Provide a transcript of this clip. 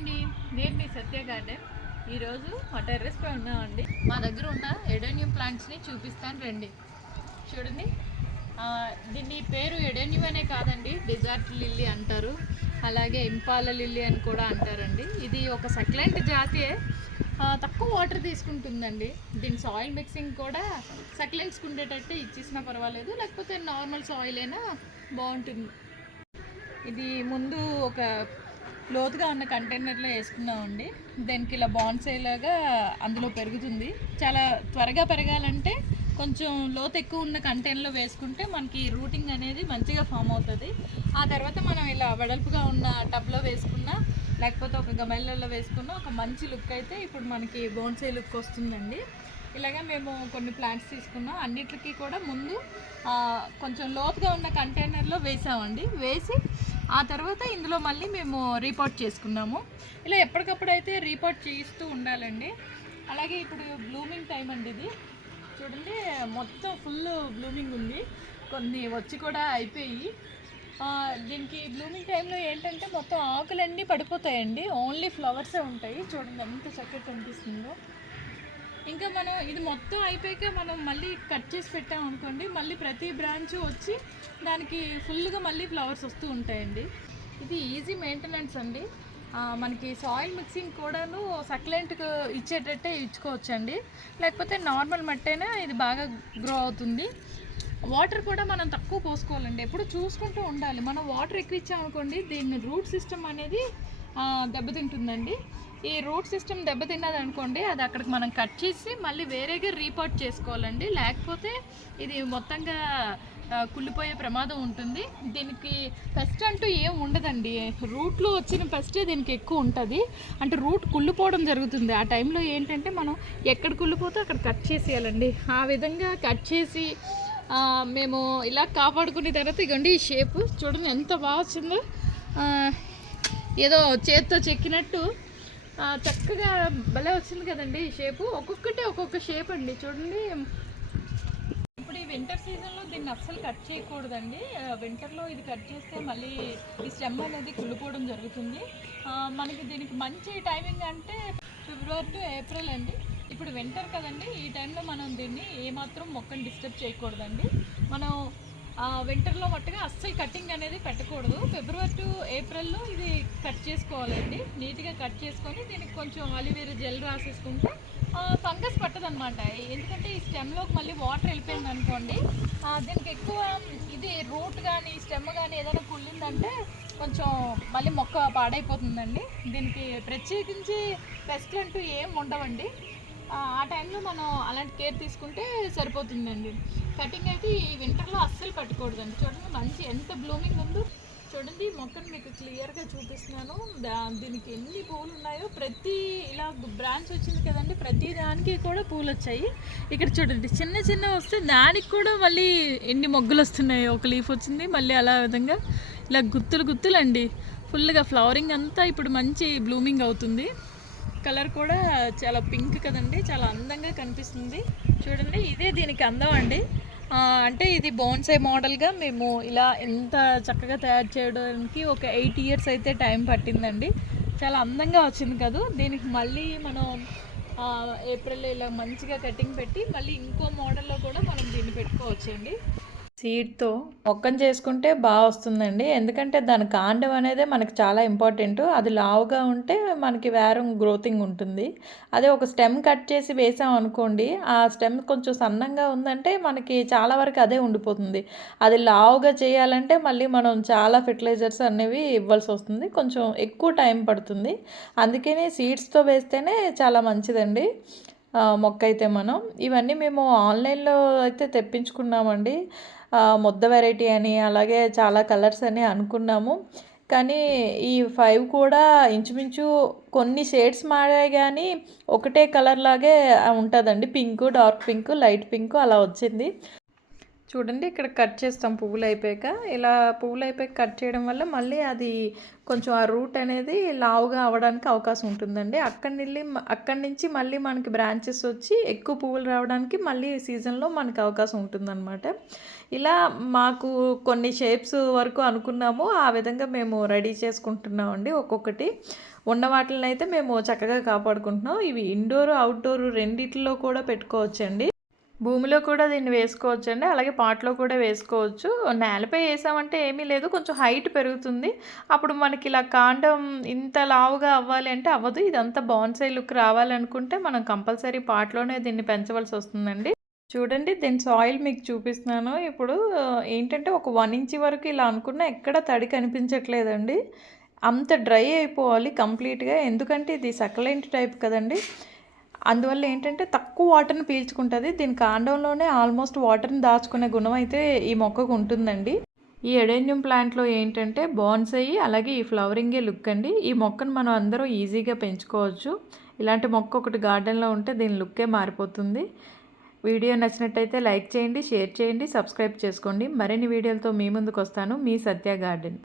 అండి నేను మీ సత్య గార్డెన్. ఈరోజు మా టెర్రస్పై ఉన్నామండి. మా దగ్గర ఉన్న ఎడోనియం ప్లాంట్స్ని చూపిస్తాను రండి. చూడండి. దీన్ని పేరు ఎడోనియం అనే కాదండి డిజార్ట్ లిల్లీ అంటారు. అలాగే ఇంపాల లిల్లీ అని కూడా అంటారండి. ఇది ఒక సక్లెంట్ జాతియే తక్కువ వాటర్ తీసుకుంటుందండి. దీని సాయిల్ మిక్సింగ్ కూడా సక్లెంట్స్కి ఉండేటట్టు ఇచ్చేసినా పర్వాలేదు. లేకపోతే నార్మల్ సాయిల్ అయినా బాగుంటుంది. ఇది ముందు ఒక లోతుగా ఉన్న కంటైనర్లో వేసుకున్నామండి. దానికి ఇలా బాన్సై అందులో పెరుగుతుంది. చాలా త్వరగా పెరగాలంటే కొంచెం లోతు ఎక్కువ ఉన్న కంటైనర్లో వేసుకుంటే మనకి రూటింగ్ అనేది మంచిగా ఫామ్ అవుతుంది. ఆ తర్వాత మనం ఇలా వెడల్పుగా ఉన్న టబ్లో వేసుకున్నా లేకపోతే ఒక గమలలో వేసుకున్న ఒక మంచి లుక్ అయితే ఇప్పుడు మనకి బోన్సై లుక్ వస్తుందండి. ఇలాగా మేము కొన్ని ప్లాంట్స్ తీసుకున్నాం. అన్నిటికీ కూడా ముందు కొంచెం లోతుగా ఉన్న కంటైనర్లో వేసామండి. వేసి ఆ తర్వాత ఇందులో మళ్ళీ మేము రీపోర్ట్ చేసుకున్నాము. ఇలా ఎప్పటికప్పుడు అయితే రీపోర్ట్ చేయిస్తూ ఉండాలండి. అలాగే ఇప్పుడు బ్లూమింగ్ టైం అండి ఇది. చూడండి మొత్తం ఫుల్ బ్లూమింగ్ ఉంది. కొన్ని వచ్చి కూడా అయిపోయి దీనికి బ్లూమింగ్ టైంలో ఏంటంటే మొత్తం ఆకులన్నీ పడిపోతాయండి. ఓన్లీ ఫ్లవర్సే ఉంటాయి. చూడండి ఎంత చక్కగా కనిపిస్తుందో. ఇంకా మనం ఇది మొత్తం అయిపోయాక మనం మళ్ళీ కట్ చేసి పెట్టాం అనుకోండి మళ్ళీ ప్రతి బ్రాంచ్ వచ్చి దానికి ఫుల్గా మళ్ళీ ఫ్లవర్స్ వస్తూ ఉంటాయండి. ఇది ఈజీ మెయింటెనెన్స్ అండి. మనకి సాయిల్ మిక్సింగ్ కూడాను సక్లెంట్కి ఇచ్చేటట్టే ఇచ్చుకోవచ్చండి. లేకపోతే నార్మల్ మట్టైనా ఇది బాగా గ్రో అవుతుంది. వాటర్ కూడా మనం తక్కువ పోసుకోవాలండి. ఎప్పుడు చూసుకుంటూ ఉండాలి. మనం వాటర్ ఎక్కువ ఇచ్చామనుకోండి దీని రూట్ సిస్టమ్ అనేది దెబ్బతింటుందండి. ఈ రూట్ సిస్టమ్ దెబ్బతిన్నది అనుకోండి అది అక్కడికి మనం కట్ చేసి మళ్ళీ వేరేగా రీపోర్ట్ చేసుకోవాలండి. లేకపోతే ఇది మొత్తంగా కుళ్ళిపోయే ప్రమాదం ఉంటుంది. దీనికి పెస్ట్ అంటూ ఏం ఉండదండి. రూట్లో వచ్చిన పెస్టే దీనికి ఎక్కువ ఉంటుంది. అంటే రూట్ కుళ్ళిపోవడం జరుగుతుంది. ఆ టైంలో ఏంటంటే మనం ఎక్కడ కుళ్ళిపోతే అక్కడ కట్ చేసేయాలండి. ఆ విధంగా కట్ చేసి మేము ఇలా కాపాడుకునే తర్వాత ఇగండి ఈ షేప్ చూడండి ఎంత బాగా వచ్చిందో. ఏదో చేత్తో చెక్కినట్టు చక్కగా భలే వచ్చింది కదండి ఈ షేపు. ఒక్కొక్కటి ఒక్కొక్క షేప్ అండి. చూడండి. ఇప్పుడు ఈ వింటర్ సీజన్లో దీన్ని అస్సలు కట్ చేయకూడదండి. వింటర్లో ఇది కట్ చేస్తే మళ్ళీ ఈ స్టెమ్ అనేది కుళ్ళిపోవడం జరుగుతుంది. మనకి దీనికి మంచి టైమింగ్ అంటే ఫిబ్రవరి టు ఏప్రిల్ అండి. ఇప్పుడు వింటర్ కదండి. ఈ టైంలో మనం దీన్ని ఏమాత్రం మొక్కని డిస్టర్బ్ చేయకూడదండి. మనం వింటర్లో మట్టుగా అస్సలు కటింగ్ అనేది పెట్టకూడదు. ఫిబ్రవరి టు ఏప్రిల్లో ఇది కట్ చేసుకోవాలండి. నీట్గా కట్ చేసుకొని దీనికి కొంచెం ఆలివేరు జెల్ రాసేసుకుంటే ఫంగస్ పట్టదనమాట ఎందుకంటే ఈ స్టెమ్లోకి మళ్ళీ వాటర్ వెళ్ళిపోయింది అనుకోండి దీనికి ఎక్కువ ఇది రూట్ కానీ స్టెమ్ కానీ ఏదైనా కుళ్ళిందంటే కొంచెం మళ్ళీ మొక్క పాడైపోతుందండి. దీనికి ప్రత్యేకించి పెస్ట్లు అంటూ ఏం ఉండవండి. ఆ టైంలో మనం అలాంటి కేర్ తీసుకుంటే సరిపోతుందండి. కటింగ్ అయితే ఈ వింటర్లో అస్సలు పట్టుకూడదండి. చూడండి మంచి ఎంత బ్లూమింగ్ ఉందో. చూడండి మొక్కను మీకు క్లియర్గా చూపిస్తున్నాను. దా- దీనికి ఎన్ని పూలు ఉన్నాయో ప్రతి ఇలా బ్రాంచ్ వచ్చింది కదండి ప్రతి దానికి కూడా పూలు వచ్చాయి. ఇక్కడ చూడండి చిన్న చిన్న వస్తే దానికి కూడా మళ్ళీ ఎన్ని మొగ్గలు వస్తున్నాయి. ఒక లీఫ్ వచ్చింది మళ్ళీ అలా విధంగా ఇలా గుత్తులు గుత్తులండి. ఫుల్గా ఫ్లవరింగ్ అంతా ఇప్పుడు మంచి బ్లూమింగ్ అవుతుంది. కలర్ కూడా చాలా పింక్ కదండి చాలా అందంగా కనిపిస్తుంది. చూడండి ఇదే దీనికి అందం అండి. అంటే ఇది బోన్సై మోడల్గా మేము ఇలా ఎంత చక్కగా తయారు చేయడానికి ఒక ఎయిట్ ఇయర్స్ అయితే టైం పట్టిందండి. చాలా అందంగా వచ్చింది కదా. దీనికి మళ్ళీ మనం ఏప్రిల్లో ఏప్రిల్ ఇలా మంచిగా కటింగ్ పెట్టి మళ్ళీ ఇంకో మోడల్లో కూడా మనం దీన్ని పెట్టుకోవచ్చండి. సీడ్తో మొక్కను చేసుకుంటే బాగా వస్తుందండి. ఎందుకంటే దాని కాండం అనేది మనకి చాలా ఇంపార్టెంట్. అది లావుగా ఉంటే మనకి వేరం గ్రోతింగ్ ఉంటుంది. అదే ఒక స్టెమ్ కట్ చేసి వేసాం అనుకోండి ఆ స్టెమ్ కొంచెం సన్నంగా ఉందంటే మనకి చాలా వరకు అదే ఉండిపోతుంది. అది లావుగా చేయాలంటే మళ్ళీ మనం చాలా ఫెర్టిలైజర్స్ అనేవి ఇవ్వాల్సి వస్తుంది. కొంచెం ఎక్కువ టైం పడుతుంది. అందుకని సీడ్స్తో వేస్తేనే చాలా మంచిదండి. మొక్క అయితే మనం. ఇవన్నీ మేము ఆన్లైన్లో అయితే తెప్పించుకున్నామండి. ముద్ద వెరైటీ అని అలాగే చాలా కలర్స్ అని అనుకున్నాము. కానీ ఈ ఫైవ్ కూడా ఇంచుమించు కొన్ని షేడ్స్ మారాయి కానీ ఒకటే కలర్ లాగే ఉంటుందండి. Pink dark pink light pink అలా వచ్చింది. చూడండి ఇక్కడ కట్ చేస్తాం పువ్వులు అయిపోయాక ఇలా పువ్వులు అయిపోయాక కట్ చేయడం వల్ల మళ్ళీ అది కొంచెం ఆ రూట్ అనేది లావుగా అవ్వడానికి అవకాశం ఉంటుందండి. అక్కడి నుండి అక్కడి నుంచి మళ్ళీ మనకి బ్రాంచెస్ వచ్చి ఎక్కువ పువ్వులు రావడానికి మళ్ళీ సీజన్లో మనకి అవకాశం ఉంటుందన్నమాట. ఇలా మాకు కొన్ని షేప్స్ వరకు అనుకున్నాము. ఆ విధంగా మేము రెడీ చేసుకుంటున్నామండి ఒక్కొక్కటి. ఉన్న వాటిని అయితే మేము చక్కగా కాపాడుకుంటున్నాం. ఇవి ఇండోర్ అవుట్డోర్ రెండిట్లో కూడా పెట్టుకోవచ్చండి. భూమిలో కూడా దీన్ని వేసుకోవచ్చు అండి అలాగే పాట్లో కూడా వేసుకోవచ్చు. నేలపై వేసామంటే ఏమీ లేదు. కొంచెం హైట్ పెరుగుతుంది. అప్పుడు మనకి ఇలా కాండం ఇంత లావుగా అవ్వాలి అంటే అవ్వదు. ఇదంతా బాన్సై లుక్ రావాలనుకుంటే మనం కంపల్సరీ పాట్లోనే దీన్ని పెంచవలసి వస్తుందండి. చూడండి దీని సాయిల్ మీకు చూపిస్తున్నాను. ఇప్పుడు ఏంటంటే ఒక వన్ ఇంచ్ వరకు ఇలా అనుకున్నా ఎక్కడ తడి కనిపించట్లేదండి. అంత డ్రై అయిపోవాలి కంప్లీట్గా. ఎందుకంటే ఇది సకలెంట్ టైప్ కదండి. అందువల్ల ఏంటంటే తక్కువ వాటర్ని పీల్చుకుంటుంది. దీని కాండంలోనే ఆల్మోస్ట్ వాటర్ని దాచుకునే గుణం అయితే ఈ మొక్కకు ఉంటుందండి. ఈ ఎడేనియం ప్లాంట్లో ఏంటంటే బోన్స్ అయ్యి అలాగే ఈ ఫ్లవరింగే లుక్ అండి. ఈ మొక్కను మనం అందరూ ఈజీగా పెంచుకోవచ్చు. ఇలాంటి మొక్క ఒకటి గార్డెన్లో ఉంటే దీని లుక్కే మారిపోతుంది. వీడియో నచ్చినట్టయితే లైక్ చేయండి షేర్ చేయండి సబ్స్క్రైబ్ చేసుకోండి. మరిన్ని వీడియోలతో మీ ముందుకు వస్తాను మీ సత్య గార్డెన్.